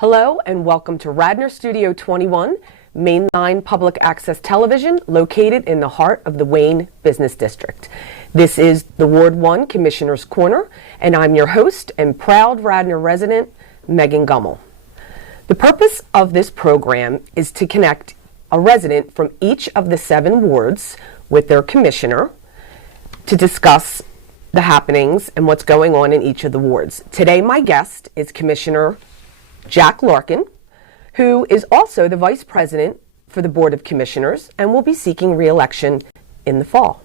Hello and welcome to Radnor Studio 21, Mainline Public Access Television, located in the heart of the Wayne Business District. This is the Ward 1 Commissioner's Corner, and I'm your host and proud Radnor resident, Megan Gummel. The purpose of this program is to connect a resident from each of the 7 wards with their commissioner to discuss the happenings and what's going on in each of the wards. Today, my guest is Commissioner Jack Larkin, who is also the Vice President for the Board of Commissioners and will be seeking re-election in the fall.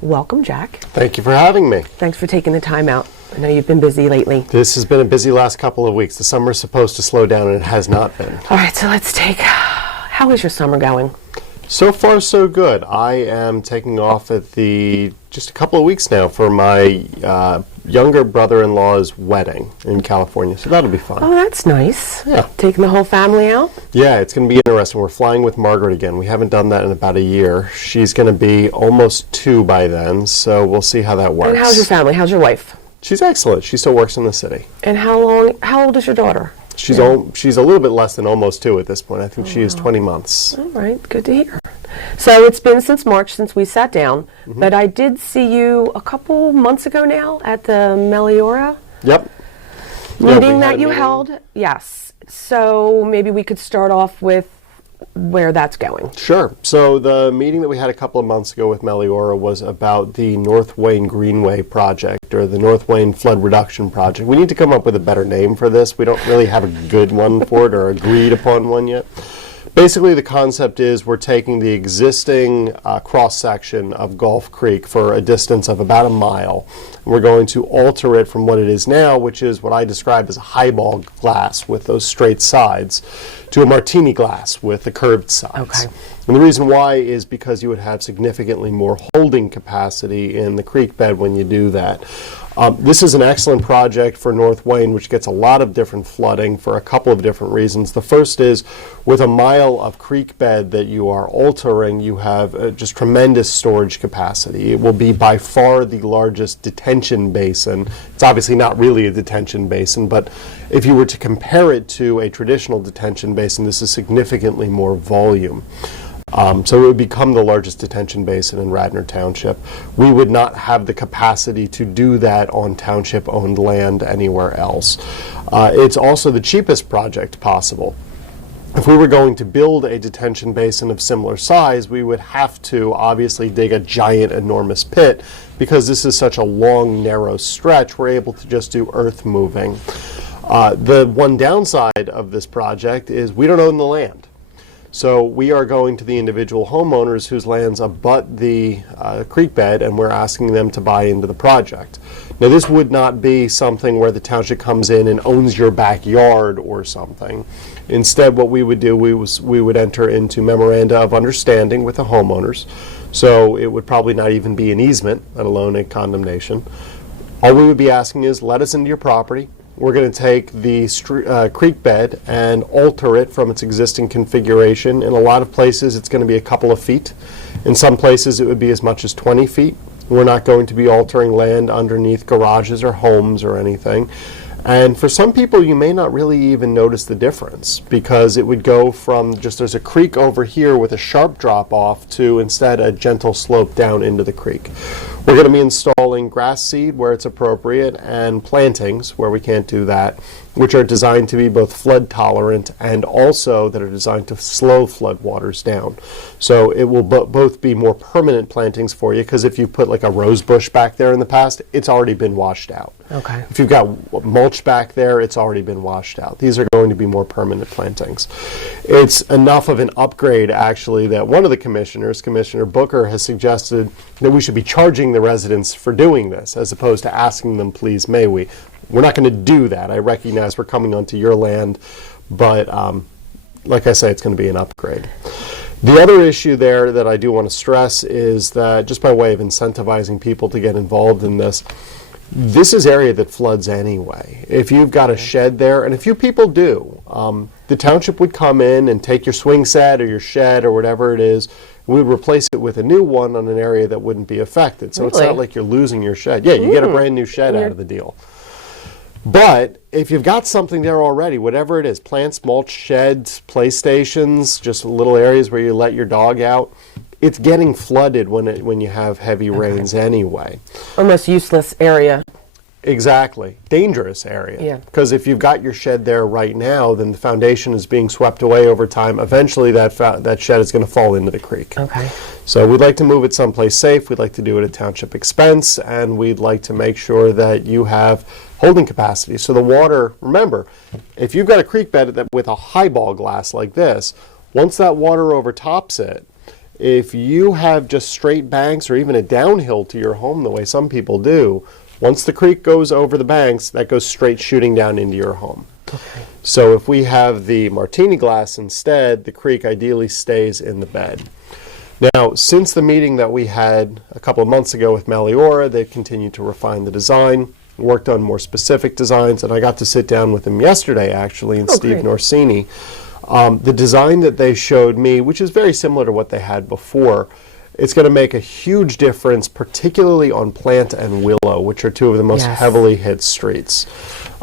Welcome, Jack. Thank you for having me. Thanks for taking the time out. I know you've been busy lately. This has been a busy last couple of weeks. The summer's supposed to slow down and it has not been. All right, so how is your summer going? So far, so good. I am taking off at just a couple of weeks now for my younger brother-in-law's wedding in California, so that'll be fun. Oh, that's nice. Yeah. Taking the whole family out? Yeah, it's going to be interesting. We're flying with Margaret again. We haven't done that in about a year. She's going to be almost 2 by then, so we'll see how that works. And how's your family? How's your wife? She's excellent. She still works in the city. And how old is your daughter? She's a little bit less than almost 2 at this point. I think she is 20 months. All right, good to hear. So it's been since March since we sat down, but I did see you a couple months ago now at the Meliora meeting that you held. Yes. So maybe we could start off with where that's going. Sure. So the meeting that we had a couple of months ago with Meliora was about the North Wayne Greenway project, or the North Wayne Flood Reduction Project. We need to come up with a better name for this. We don't really have a good one for it or agreed upon one yet. Basically, the concept is we're taking the existing cross-section of Gulf Creek for a distance of about 1 mile. We're going to alter it from what it is now, which is what I describe as a highball glass with those straight sides, to a martini glass with the curved sides. Okay. And the reason why is because you would have significantly more holding capacity in the creek bed when you do that. This is an excellent project for North Wayne, which gets a lot of different flooding for a couple of different reasons. The first is, with 1 mile of creek bed that you are altering, you have just tremendous storage capacity. It will be by far the largest detention basin. It's obviously not really a detention basin, but if you were to compare it to a traditional detention basin, this is significantly more volume. So it would become the largest detention basin in Radnor Township. We would not have the capacity to do that on township-owned land anywhere else. It's also the cheapest project possible. If we were going to build a detention basin of similar size, we would have to obviously dig a giant, enormous pit. Because this is such a long, narrow stretch, we're able to just do earth moving. The one downside of this project is we don't own the land. So we are going to the individual homeowners whose lands abut the creek bed, and we're asking them to buy into the project. Now, this would not be something where the township comes in and owns your backyard or something. Instead, what we would do, we would enter into memoranda of understanding with the homeowners. So it would probably not even be an easement, let alone a condemnation. All we would be asking is, let us into your property. We're going to take the creek bed and alter it from its existing configuration. In a lot of places, it's going to be a couple of feet. In some places, it would be as much as 20 feet. We're not going to be altering land underneath garages or homes or anything. And for some people, you may not really even notice the difference, because it would go from just there's a creek over here with a sharp drop off to instead a gentle slope down into the creek. We're going to be installing grass seed where it's appropriate and plantings where we can't do that, which are designed to be both flood tolerant and also that are designed to slow flood waters down. So it will both be more permanent plantings for you, because if you put like a rose bush back there in the past, it's already been washed out. Okay. If you've got mulch back there, it's already been washed out. These are going to be more permanent plantings. It's enough of an upgrade, actually, that one of the commissioners, Commissioner Booker, has suggested that we should be charging the residents for doing this, as opposed to asking them, please, may we. We're not going to do that. I recognize we're coming onto your land, but like I say, it's going to be an upgrade. The other issue there that I do want to stress is that, just by way of incentivizing people to get involved in this, this is area that floods anyway. If you've got a shed there, and a few people do, the township would come in and take your swing set or your shed or whatever it is, and we would replace it with a new one on an area that wouldn't be affected. So It's not like you're losing your shed. Yeah, you get a brand new shed out of the deal. But if you've got something there already, whatever it is, plants, mulch, sheds, playstations, just little areas where you let your dog out, it's getting flooded when you have heavy rains anyway. Almost useless area. Exactly. Dangerous area. Yeah. Because if you've got your shed there right now, then the foundation is being swept away over time. Eventually that shed is going to fall into the creek. Okay. So we'd like to move it someplace safe. We'd like to do it at township expense, and we'd like to make sure that you have holding capacity. So the water, remember, if you've got a creek bed with a highball glass like this, once that water overtops it, if you have just straight banks or even a downhill to your home the way some people do, once the creek goes over the banks, that goes straight shooting down into your home. Okay. So if we have the martini glass instead, the creek ideally stays in the bed. Now, since the meeting that we had a couple of months ago with Meliora, they've continued to refine the design, worked on more specific designs, and I got to sit down with them yesterday, actually, and Steve great. Norsini. The design that they showed me, which is very similar to what they had before, it's going to make a huge difference, particularly on Plant and Willow, which are two of the most heavily hit streets.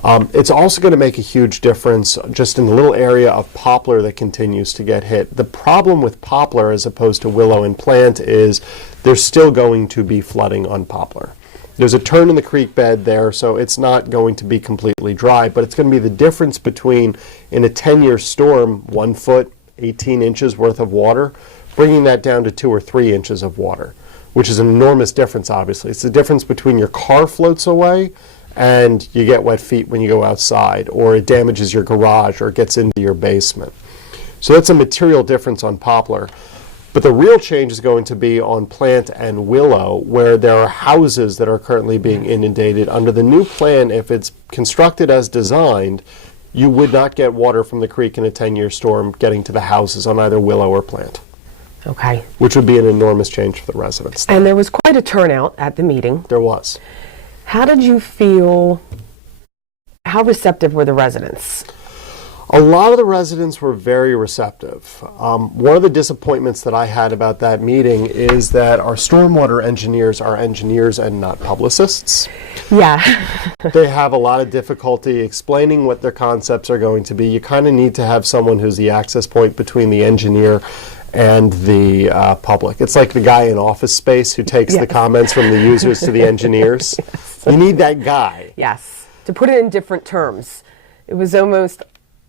It's also going to make a huge difference just in the little area of Poplar that continues to get hit. The problem with Poplar as opposed to Willow and Plant is there's still going to be flooding on Poplar. There's a turn in the creek bed there, so it's not going to be completely dry, but it's going to be the difference between, in a 10-year storm, 1 foot, 18 inches worth of water, bringing that down to 2 or 3 inches of water, which is an enormous difference, obviously. It's the difference between your car floats away and you get wet feet when you go outside, or it damages your garage, or it gets into your basement. So that's a material difference on Poplar. But the real change is going to be on Plant and Willow, where there are houses that are currently being inundated. Under the new plan, if it's constructed as designed, you would not get water from the creek in a 10-year storm getting to the houses on either Willow or Plant. Okay. Which would be an enormous change for the residents. And there was quite a turnout at the meeting. There was. How did you feel? How receptive were the residents? A lot of the residents were very receptive. One of the disappointments that I had about that meeting is that our stormwater engineers are engineers and not publicists. Yeah. They have a lot of difficulty explaining what their concepts are going to be. You kind of need to have someone who's the access point between the engineer and the public. It's like the guy in Office Space who takes the comments from the users to the engineers. Yes. You need that guy. Yes. To put it in different terms, it was almost,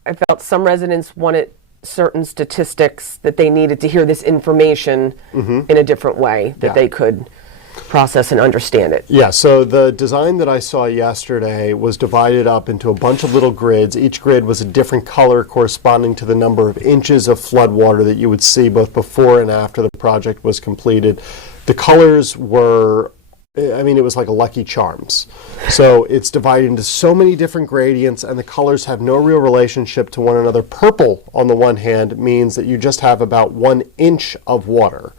I felt some residents wanted certain statistics that they needed to hear this information in a different way that they could process and understand it. Yeah, so the design that I saw yesterday was divided up into a bunch of little grids. Each grid was a different color corresponding to the number of inches of flood water that you would see both before and after the project was completed. The colors were, I mean, it was like a Lucky Charms. So it's divided into so many different gradients, and the colors have no real relationship to one another. Purple, on the one hand, means that you just have about 1 inch of water,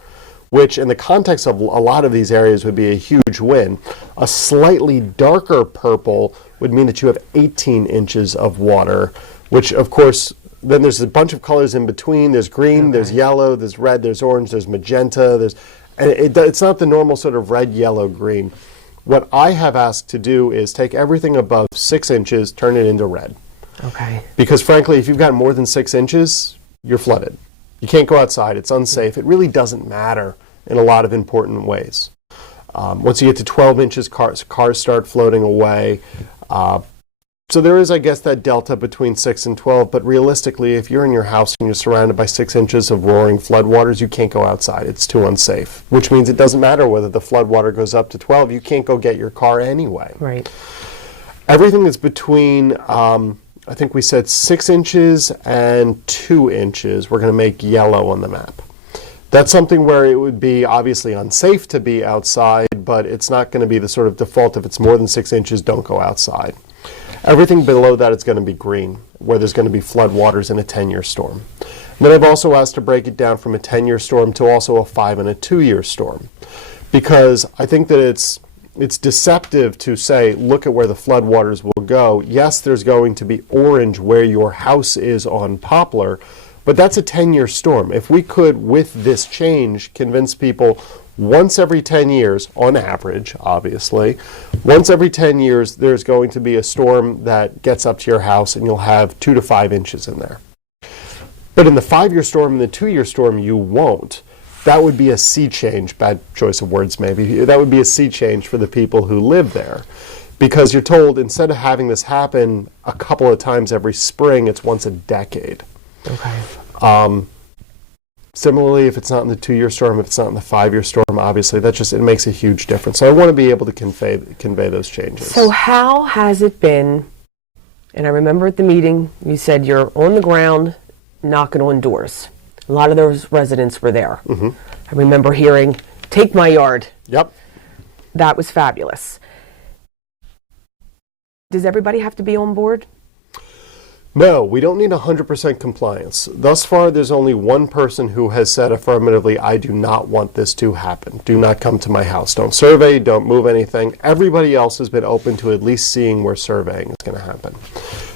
which in the context of a lot of these areas would be a huge win. A slightly darker purple would mean that you have 18 inches of water, which of course, then there's a bunch of colors in between. There's green, there's yellow, there's red, there's orange, there's magenta, and it's not the normal sort of red, yellow, green. What I have asked to do is take everything above 6 inches, turn it into red. Okay. Because frankly, if you've got more than 6 inches, you're flooded. You can't go outside. It's unsafe. It really doesn't matter in a lot of important ways. Once you get to 12 inches, cars start floating away. So there is, I guess, that delta between 6 and 12, but realistically, if you're in your house and you're surrounded by 6 inches of roaring floodwaters, you can't go outside. It's too unsafe, which means it doesn't matter whether the floodwater goes up to 12. You can't go get your car anyway. Right. Everything that's between, I think we said 6 inches and 2 inches, we're going to make yellow on the map. That's something where it would be obviously unsafe to be outside, but it's not going to be the sort of default. If it's more than 6 inches, don't go outside. Everything below that is going to be green, where there's going to be floodwaters in a 10-year storm. And then I've also asked to break it down from a 10-year storm to also a 5 and a 2-year storm, because I think that it's deceptive to say, look at where the floodwaters will go. Yes, there's going to be orange where your house is on Poplar, but that's a 10-year storm. If we could, with this change, convince people once every 10 years, on average, obviously, once every 10 years, there's going to be a storm that gets up to your house and you'll have 2 to 5 inches in there. But in the 5-year storm and the 2-year storm, you won't. That would be a sea change, bad choice of words maybe, that would be a sea change for the people who live there. Because you're told, instead of having this happen a couple of times every spring, it's once a decade. Okay. Similarly, if it's not in the 2-year storm, if it's not in the 5-year storm, obviously, it makes a huge difference. So I want to be able to convey those changes. So how has it been, and I remember at the meeting, you said you're on the ground knocking on doors. A lot of those residents were there. Mm-hmm. I remember hearing, "Take my yard." Yep. That was fabulous. Does everybody have to be on board? No, we don't need 100% compliance. Thus far, there's only one person who has said affirmatively, "I do not want this to happen. Do not come to my house. Don't survey, don't move anything." Everybody else has been open to at least seeing where surveying is going to happen.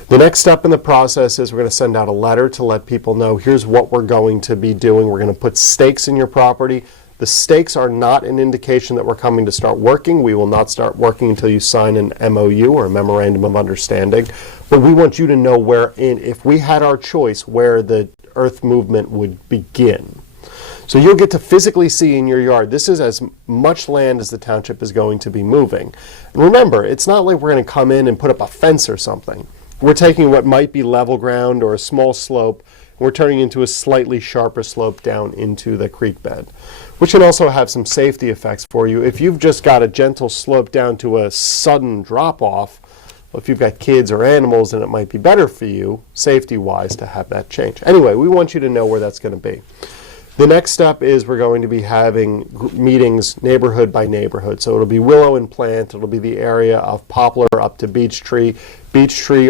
The next step in the process is we're going to send out a letter to let people know, here's what we're going to be doing. We're going to put stakes in your property. The stakes are not an indication that we're coming to start working. We will not start working until you sign an MOU, or a Memorandum of Understanding. But we want you to know if we had our choice, where the earth movement would begin. So you'll get to physically see in your yard, this is as much land as the township is going to be moving. And remember, it's not like we're going to come in and put up a fence or something. We're taking what might be level ground or a small slope, and we're turning into a slightly sharper slope down into the creek bed, which can also have some safety effects for you. If you've just got a gentle slope down to a sudden drop-off, well, if you've got kids or animals, then it might be better for you, safety-wise, to have that change. Anyway, we want you to know where that's going to be. The next step is we're going to be having meetings neighborhood by neighborhood. So it'll be willow and plant. It'll be the area of poplar up to beech tree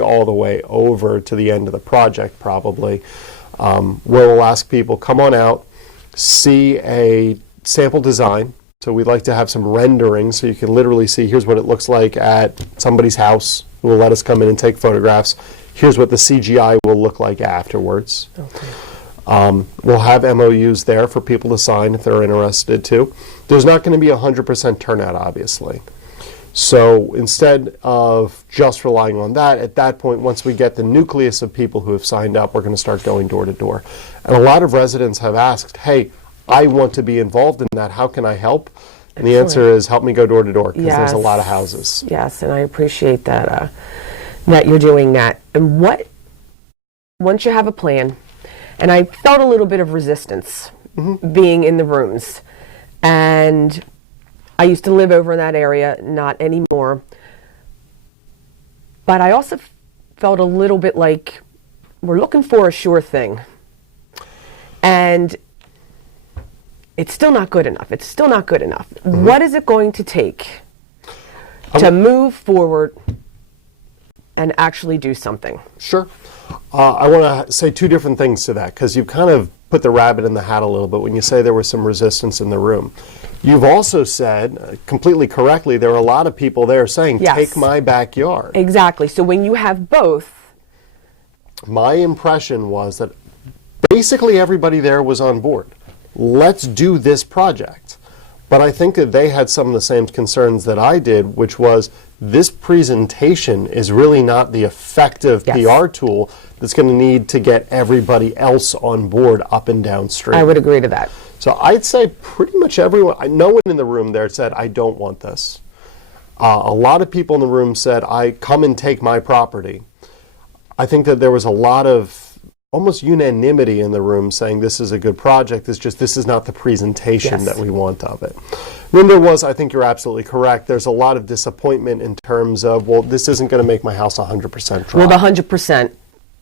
all the way over to the end of the project probably. We'll ask people, come on out, see a sample design. So we'd like to have some renderings so you can literally see, here's what it looks like at somebody's house who will let us come in and take photographs. Here's what the CGI will look like afterwards. Okay. We'll have MOUs there for people to sign if they're interested to. There's not going to be 100% turnout, obviously. So instead of just relying on that, at that point, once we get the nucleus of people who have signed up, we're going to start going door to door. And a lot of residents have asked, hey, I want to be involved in that. How can I help? And the answer is, help me go door to door, because there's a lot of houses. Yes, and I appreciate that, that you're doing that. And once you have a plan, and I felt a little bit of resistance being in the rooms. And I used to live over in that area, not anymore. But I also felt a little bit like we're looking for a sure thing. And it's still not good enough. It's still not good enough. What is it going to take to move forward and actually do something? Sure. I want to say two different things to that, because you've kind of put the rabbit in the hat a little bit when you say there was some resistance in the room. You've also said, completely correctly, there are a lot of people there saying, take my backyard. Exactly. So when you have both. My impression was that basically everybody there was on board. Let's do this project. But I think that they had some of the same concerns that I did, which was this presentation is really not the effective PR tool that's going to need to get everybody else on board up and downstream. I would agree to that. So I'd say pretty much everyone, no one in the room there said, I don't want this. A lot of people in the room said, I come and take my property. I think that there was a lot of almost unanimity in the room saying this is a good project. It's just this is not the presentation that we want of it. Then there was, I think you're absolutely correct, there's a lot of disappointment in terms of, well, this isn't going to make my house 100% dry. Well, the 100%.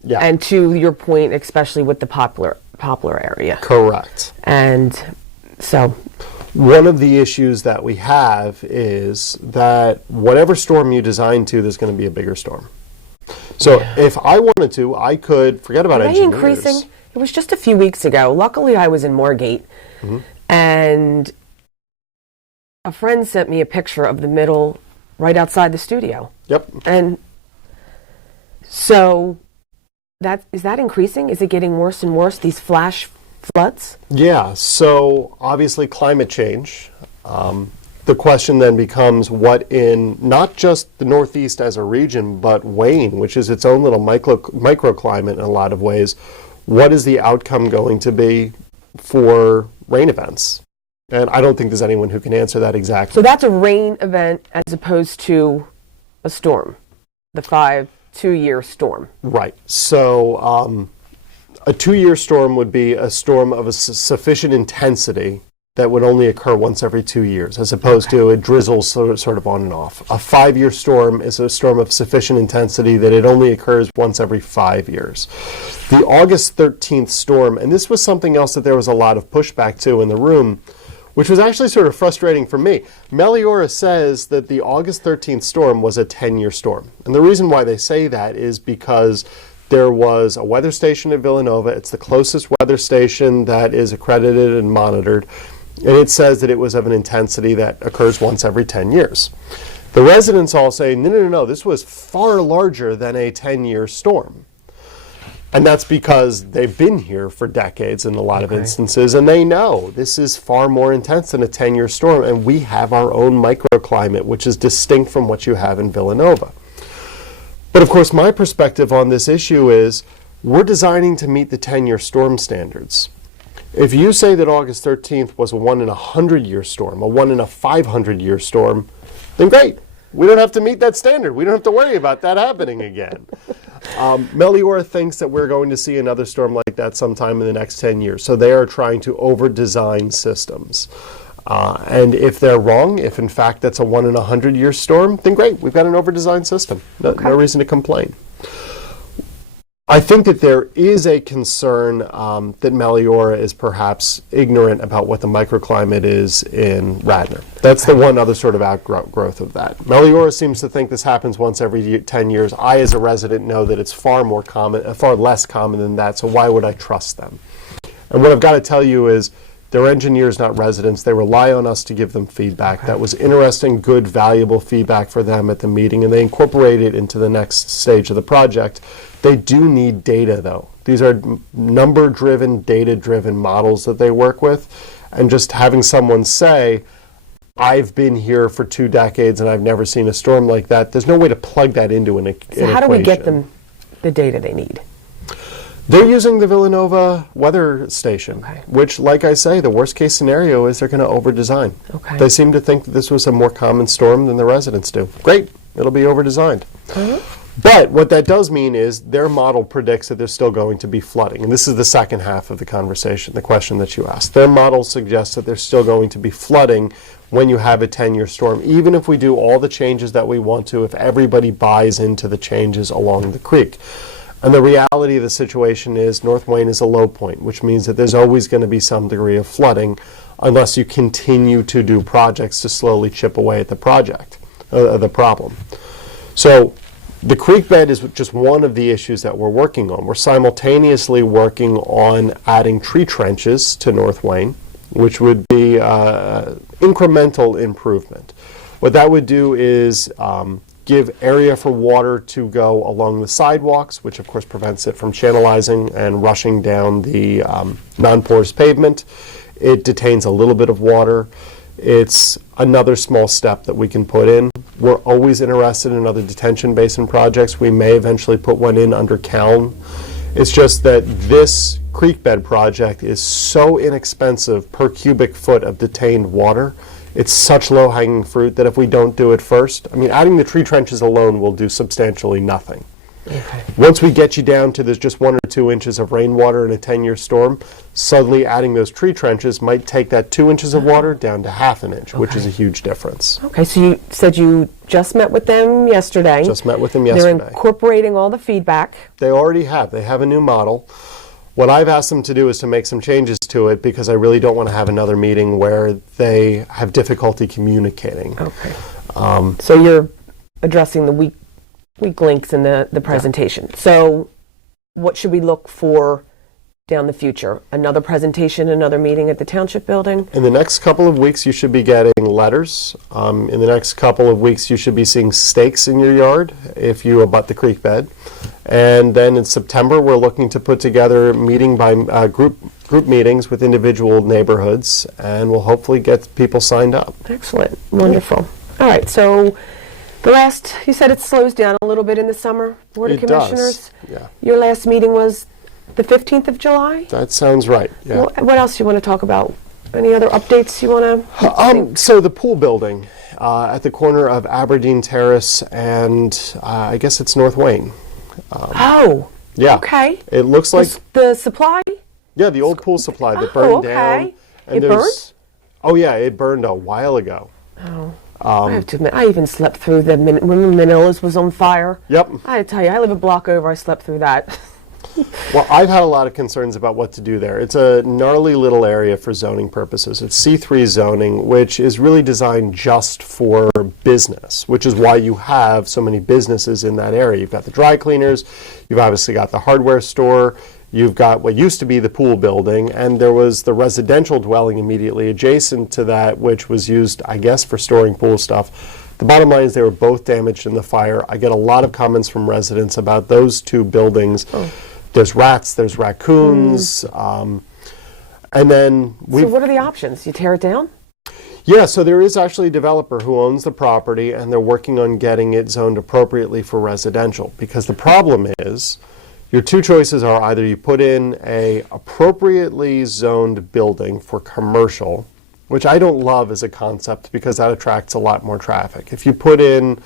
Yeah. And to your point, especially with the poplar area. Correct. And so one of the issues that we have is that whatever storm you design to, there's going to be a bigger storm. So if I wanted to, I could forget about engineers. Increasing? It was just a few weeks ago. Luckily, I was in Moorgate, and a friend sent me a picture of the middle right outside the studio. Yep. And so is that increasing? Is it getting worse and worse, these flash floods? Yeah, so obviously climate change. The question then becomes what in not just the Northeast as a region, but Wayne, which is its own little microclimate in a lot of ways, what is the outcome going to be for rain events? And I don't think there's anyone who can answer that exactly. So that's a rain event as opposed to a storm, the 2-year storm. Right. So a 2-year storm would be a storm of a sufficient intensity that would only occur once every 2 years, as opposed to a drizzle sort of on and off. A 5-year storm is a storm of sufficient intensity that it only occurs once every 5 years. The August 13th storm, and this was something else that there was a lot of pushback to in the room, which was actually sort of frustrating for me. Meliora says that the August 13th storm was a 10-year storm. And the reason why they say that is because there was a weather station at Villanova. It's the closest weather station that is accredited and monitored. And it says that it was of an intensity that occurs once every 10 years. The residents all say, no, this was far larger than a 10-year storm. And that's because they've been here for decades in a lot of instances, and they know this is far more intense than a 10-year storm, and we have our own microclimate, which is distinct from what you have in Villanova. But of course, my perspective on this issue is we're designing to meet the 10-year storm standards. If you say that August 13th was a 1 in a 100-year storm, a 1 in a 500-year storm, then great. We don't have to meet that standard. We don't have to worry about that happening again. Meliora thinks that we're going to see another storm like that sometime in the next 10 years. So they are trying to over-design systems. And if they're wrong, if in fact that's a 1 in a 100-year storm, then great. We've got an over-designed system. No reason to complain. I think that there is a concern that Meliora is perhaps ignorant about what the microclimate is in Radnor. That's the one other sort of outgrowth of that. Meliora seems to think this happens once every 10 years. I, as a resident, know that it's far less common than that, so why would I trust them? And what I've got to tell you is they're engineers, not residents. They rely on us to give them feedback. That was interesting, good, valuable feedback for them at the meeting, and they incorporate it into the next stage of the project. They do need data, though. These are number-driven, data-driven models that they work with, and just having someone say, I've been here for 2 decades and I've never seen a storm like that, there's no way to plug that into an equation. So how do we get them the data they need? They're using the Villanova weather station, which, like I say, the worst-case scenario is they're going to over-design. They seem to think that this was a more common storm than the residents do. Great. It'll be over-designed. But what that does mean is their model predicts that there's still going to be flooding. And this is the second half of the conversation, the question that you asked. Their model suggests that there's still going to be flooding when you have a 10-year storm, even if we do all the changes that we want to, if everybody buys into the changes along the creek. And the reality of the situation is North Wayne is a low point, which means that there's always going to be some degree of flooding unless you continue to do projects to slowly chip away at the problem. So the creek bed is just one of the issues that we're working on. We're simultaneously working on adding tree trenches to North Wayne, which would be incremental improvement. What that would do is give area for water to go along the sidewalks, which of course prevents it from channelizing and rushing down the non-porous pavement. It detains a little bit of water. It's another small step that we can put in. We're always interested in other detention basin projects. We may eventually put one in under Calm. It's just that this creek bed project is so inexpensive per cubic foot of detained water. It's such low-hanging fruit that if we don't do it first, I mean, adding the tree trenches alone will do substantially nothing. Once we get you down to there's just 1 or 2 inches of rainwater in a 10-year storm, suddenly adding those tree trenches might take that 2 inches of water down to ½ an inch, which is a huge difference. So you said you just met with them yesterday. Just met with them yesterday. They're incorporating all the feedback. They already have. They have a new model. What I've asked them to do is to make some changes to it because I really don't want to have another meeting where they have difficulty communicating. So you're addressing the weak links in the presentation. So what should we look for down the future? Another presentation, another meeting at the Township Building? In the next couple of weeks, you should be getting letters. In the next couple of weeks, you should be seeing stakes in your yard if you abut the creek bed. And then in September, we're looking to put together meeting by group meetings with individual neighborhoods, and we'll hopefully get people signed up. Excellent. Wonderful. All right. So you said it slows down a little bit in the summer, Board of Commissioners? Does. Yeah. Your last meeting was the 15th of July? That sounds right. Yeah. Well, what else do you want to talk about? Any other updates you want to? So the pool building at the corner of Aberdeen Terrace and I guess it's North Wayne. Yeah. Okay. It looks like the supply? Yeah, the old pool supply that burned down. And it burned? Oh yeah, it burned a while ago. Oh. I have to admit, I even slept through when Manila's was on fire. Yep. I had to tell you, I live a block over. I slept through that. Well, I've had a lot of concerns about what to do there. It's a gnarly little area for zoning purposes. It's C3 zoning, which is really designed just for business, which is why you have so many businesses in that area. You've got the dry cleaners, you've obviously got the hardware store, you've got what used to be the pool building, and there was the residential dwelling immediately adjacent to that, which was used, I guess, for storing pool stuff. The bottom line is they were both damaged in the fire. I get a lot of comments from residents about those two buildings. There's rats, there's raccoons, and then So what are the options? You tear it down? Yeah, so there is actually a developer who owns the property, and they're working on getting it zoned appropriately for residential. Because the problem is, your two choices are either you put in a appropriately zoned building for commercial, which I don't love as a concept because that attracts a lot more traffic. If you put in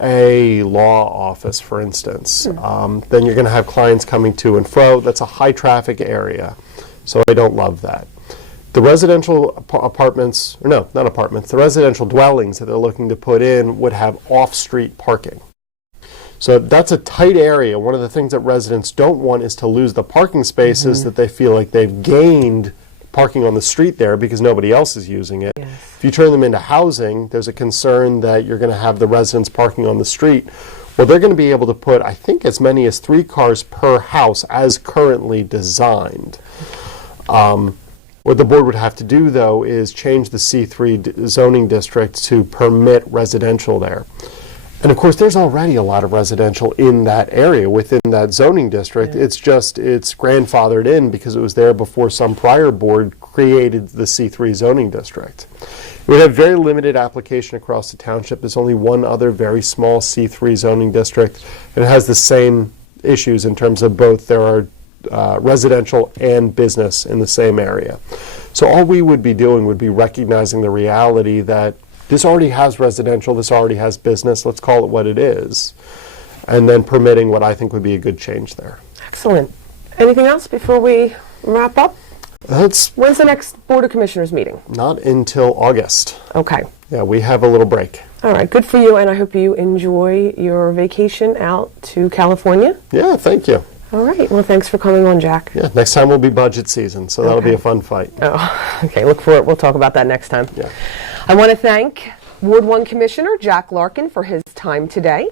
a law office, for instance, then you're going to have clients coming to and fro. That's a high traffic area, so I don't love that. The residential apartments, or no, not apartments, the residential dwellings that they're looking to put in would have off-street parking. So that's a tight area. One of the things that residents don't want is to lose the parking spaces that they feel like they've gained parking on the street there because nobody else is using it. Yes. If you turn them into housing, there's a concern that you're going to have the residents parking on the street. Well, they're going to be able to put, I think, as many as 3 cars per house as currently designed. What the board would have to do, though, is change the C3 zoning district to permit residential there. And of course, there's already a lot of residential in that area within that zoning district. Yeah. It's grandfathered in because it was there before some prior board created the C3 zoning district. It would have very limited application across the township. There's only one other very small C3 zoning district, and it has the same issues in terms of both there are residential and business in the same area. So all we would be doing would be recognizing the reality that this already has residential, this already has business, let's call it what it is, and then permitting what I think would be a good change there. Excellent. Anything else before we wrap up? When's the next Board of Commissioners meeting? Not until August. Okay. Yeah, we have a little break. All right, good for you, and I hope you enjoy your vacation out to California. Yeah, thank you. All right, well, thanks for coming on, Jack. Yeah, next time will be budget season, so that'll be a fun fight. Oh, okay, look for it. We'll talk about that next time. Yeah. I want to thank Ward 1 Commissioner Jack Larkin for his time today.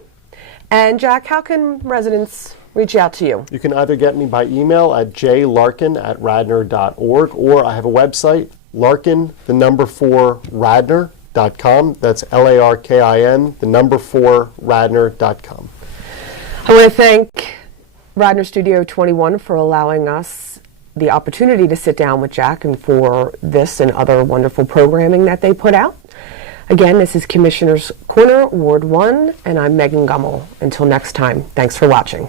And Jack, how can residents reach out to you? You can either get me by email at jlarkin@radnor.org, or I have a website, Larkin4Radnor.com. That's LARKIN, 4Radnor.com. I want to thank Radnor Studio 21 for allowing us the opportunity to sit down with Jack and for this and other wonderful programming that they put out. Again, this is Commissioner's Corner, Ward 1, and I'm Megan Gummel. Until next time, thanks for watching.